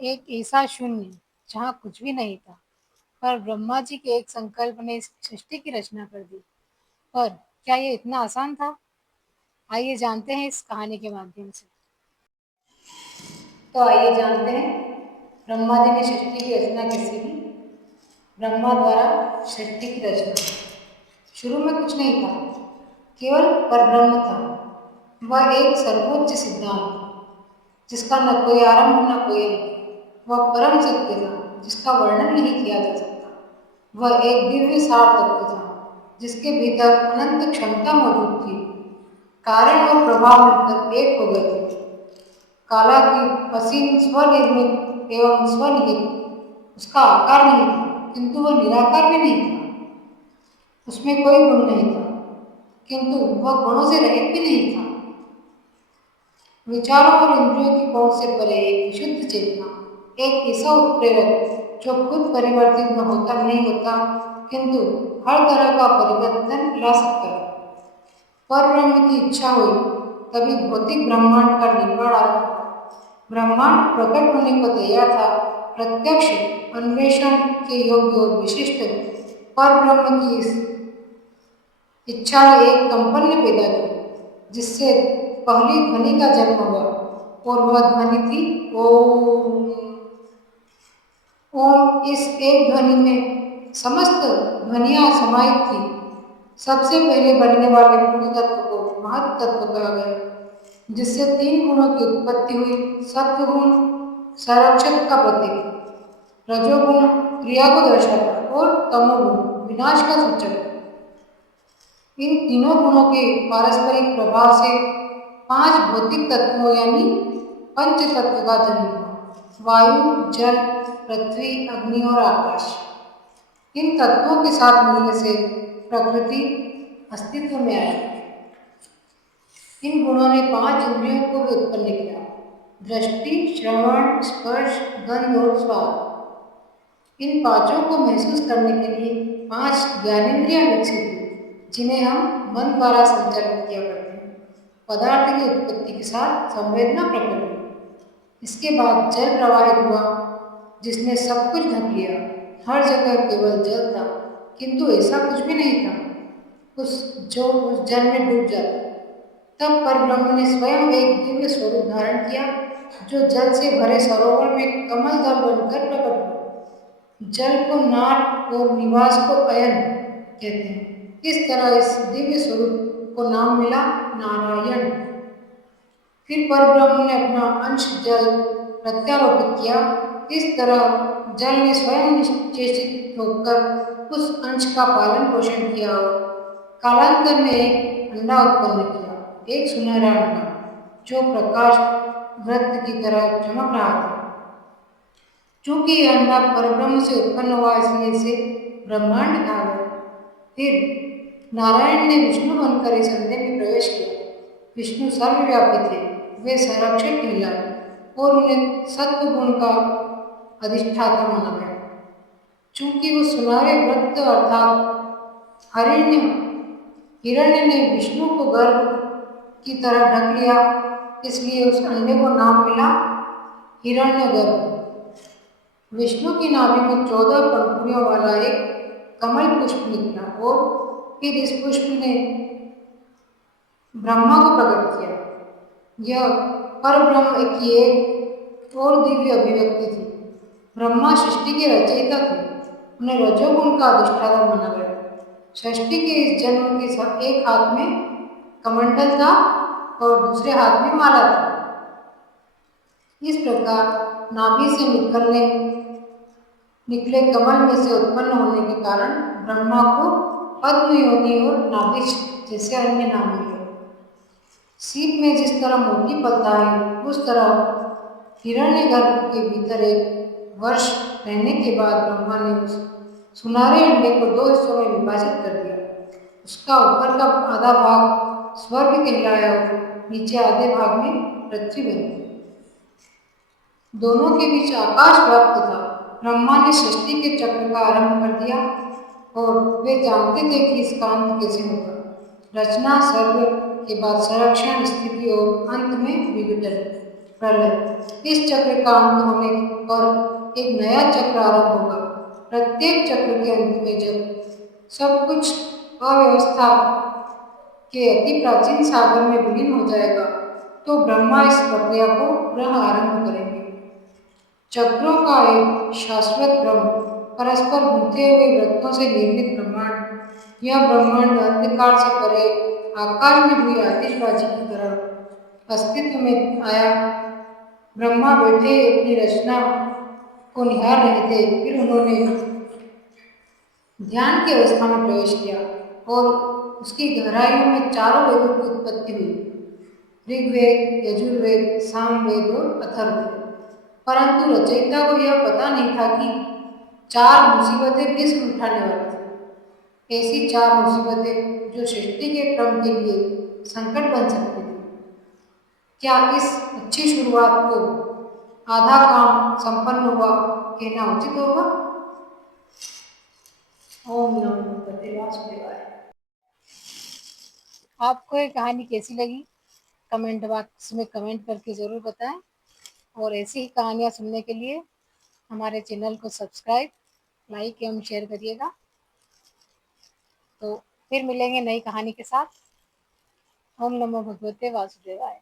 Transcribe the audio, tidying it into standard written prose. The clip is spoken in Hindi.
एक ऐसा शून्य जहाँ कुछ भी नहीं था, पर ब्रह्मा जी के एक संकल्प ने इस सृष्टि की रचना कर दी। पर क्या ये इतना आसान था? आइए जानते हैं इस कहानी के माध्यम से। तो आइए जानते हैं ब्रह्मा जी ने सृष्टि की रचना कैसे की। ब्रह्मा द्वारा सृष्टि की रचना। शुरू में कुछ नहीं था, केवल परब्रह्म था। वह एक सर्वोच्च सिद्धांत जिसका न कोई आरंभ न कोई अंत। वह परम सत्य था जिसका वर्णन नहीं किया जा सकता। वह एक दिव्य सार तत्व था जिसके भीतर अनंत क्षमता मौजूद थी। कारण और प्रभाव मिलकर एक हो गए थे। काला की असीम स्वनिर्मित एवं स्वनिहित उसका आकार नहीं था, किंतु वह निराकार भी नहीं था। उसमें कोई गुण नहीं था, किंतु वह गुणों से रहित भी नहीं था। विचारों और इंद्रियों की पहुंच से परे एक विशुद्ध चेतना, एक ऐसा उत्प्रेरक जो खुद परिवर्तित न होता नहीं होता, किंतु हर तरह का परिवर्तन ला सकता है। पर ब्रह्म की इच्छा हुई, तभी भौतिक ब्रह्मांड का निर्माण आरंभ हुआ। ब्रह्मांड प्रकट होने को तैयार था। प्रत्यक्ष अन्वेषण के योग्य और विशिष्ट पर ब्रह्म की इस इच्छा ने एक कंपन ने पैदा की, जिससे पहली ध्वनि का जन्म हुआ, और वह ध्वनि थी ओम। ओम इस एक ध्वनि में समस्त ध्वनियां समाहित थी। सबसे पहले बनने वाले मूल तत्व को महत तत्व कहा गया, जिससे तीन गुणों की उत्पत्ति हुई। सत्वगुण संरक्षक का प्रतीक, रजोगुण क्रिया को दर्शाता और तमोगुण विनाश का सूचक। इन तीनों गुणों के पारस्परिक प्रभाव से पांच भौतिक तत्वों यानी पंच तत्व का जन्म हुआ। वायु, जल, पृथ्वी, अग्नि और आकाश। इन तत्वों के साथ मिलने से प्रकृति अस्तित्व में आई। इन गुणों ने पांच इंद्रियों को भी उत्पन्न किया, दृष्टि, श्रवण, स्पर्श, गंध और स्वाद। इन पांचों को महसूस करने के लिए पांच ज्ञानेंद्रियां विकसित हुई, जिन्हें हम मन द्वारा संचालित किया करते हैं। पदार्थ की उत्पत्ति के साथ संवेदना प्रकट हुई। इसके बाद जल प्रवाहित हुआ, जिसने सब कुछ ढक लिया। हर जगह केवल जल था, किंतु ऐसा कुछ भी नहीं था उस जल में डूब जाता। तब परब्रह्म ने स्वयं एक दिव्य स्वरूप धारण किया, जो जल से भरे सरोवर में कमल दल बनकर प्रकट हुआ। जल को नाट और निवास को अयन कहते हैं। इस तरह इस दिव्य स्वरूप को नाम मिला नारायण। फिर परब्रह्म ने अपना अंश जल प्रत्यारोपित किया। इस तरह जल ने स्वयं निश्चेषित होकर उस अंश का पालन पोषण किया और कालांतर में एक अंडा उत्पन्न किया, एक सुनहरा अंडा जो प्रकाश वृत्त की तरह चमक रहा था। चूंकि यह अंडा परब्रह्म से उत्पन्न हुआ, इसलिए इसे ब्रह्मांड कहा गया। फिर नारायण ने विष्णु बनकर इस अंडे में प्रवेश किया। विष्णु सर्वव्यापी थे, वे संरक्षक कहलाए और उन्हें सत्व गुण का अधिष्ठाता माना गया। चूंकि वो सुनहरे वृत्त अर्थात हिरण्य हिरण्य ने विष्णु को गर्भ की तरह ढक लिया, इसलिए उस अंडे को नाम मिला हिरण्यगर्भ। विष्णु की नाभि में 14 पंखुड़ियों वाला एक कमल पुष्प निकला और फिर इस पुष्प ने ब्रह्मा को प्रकट किया। यह परब्रह्म की एक और दिव्य अभिव्यक्ति थी। ब्रह्मा सृष्टि के रचयिता थे, उन्हें रजोगुण का अधिष्ठाता माना गया। सृष्टि के इस जन्म के साथ एक हाथ में कमंडल था और दूसरे हाथ में माला थी। इस प्रकार नाभि से निकले कमल में से उत्पन्न होने के कारण ब्रह्मा को पद्म योनि और नाभिश जैसे अन्य नाम मिले। सीप में जिस तरह मोती पलता है, उस तरह हिरण्यगर्भ के भीतर एक वर्ष रहने के बाद ब्रह्मा ने उस सुनहरे अंडे को दो हिस्सों में विभाजित कर दिया। उसका ऊपर का आधा भाग स्वर्ग कहलाया और नीचे आधे भाग में पृथ्वी बनी। दोनों के बीच आकाश व्याप्त था। ब्रह्मा ने सृष्टि के चक्र का आरंभ कर दिया और वे जानते थे कि इसका अंत कैसे होगा। रचना, सर्ग के बाद संरक्षण, स्थिति और अंत में विघटन। प्रलय। इस चक्र का अंत होने पर एक नया चक्र आरंभ होगा। प्रत्येक चक्र के अंत में जब सब कुछ अव्यवस्था के अति प्राचीन सागर में विलीन हो जाएगा, तो ब्रह्मा इस प्रक्रिया को पुनः आरंभ करेंगे। चक्रों का एक शाश्वत क्रम, परस्पर घूमते हुए वृत्तों से निर्मित ब्रह्मांड। यह ब्रह्मांड अंधकार से परे आकाश में हुई आतिशबाजी की तरह अस्तित्व में आया। ब्रह्मा बैठे अपनी रचना को निहार रहे थे, फिर उन्होंने ध्यान की अवस्था में प्रवेश किया और उसकी गहराइयों में चारों वेदों की उत्पत्ति हुई, ऋग्वेद, यजुर्वेद, सामवेद और अथर्ववेद। परंतु रचयिता को यह पता नहीं था कि चार मुसीबतें विश्व उठाने वाली थी। ऐसी चार मुसीबतें जो सृष्टि के क्रम के लिए संकट बन सकती थी। क्या इस अच्छी शुरुआत को आधा काम संपन्न हुआ कहना उचित होगा? ओम नमो भगवते वासुदेवाय। आपको ये कहानी कैसी लगी कमेंट बॉक्स में कमेंट करके ज़रूर बताएं, और ऐसी ही कहानियाँ सुनने के लिए हमारे चैनल को सब्सक्राइब, लाइक एवं शेयर करिएगा। तो फिर मिलेंगे नई कहानी के साथ। ओम नमो भगवते वासुदेवाय।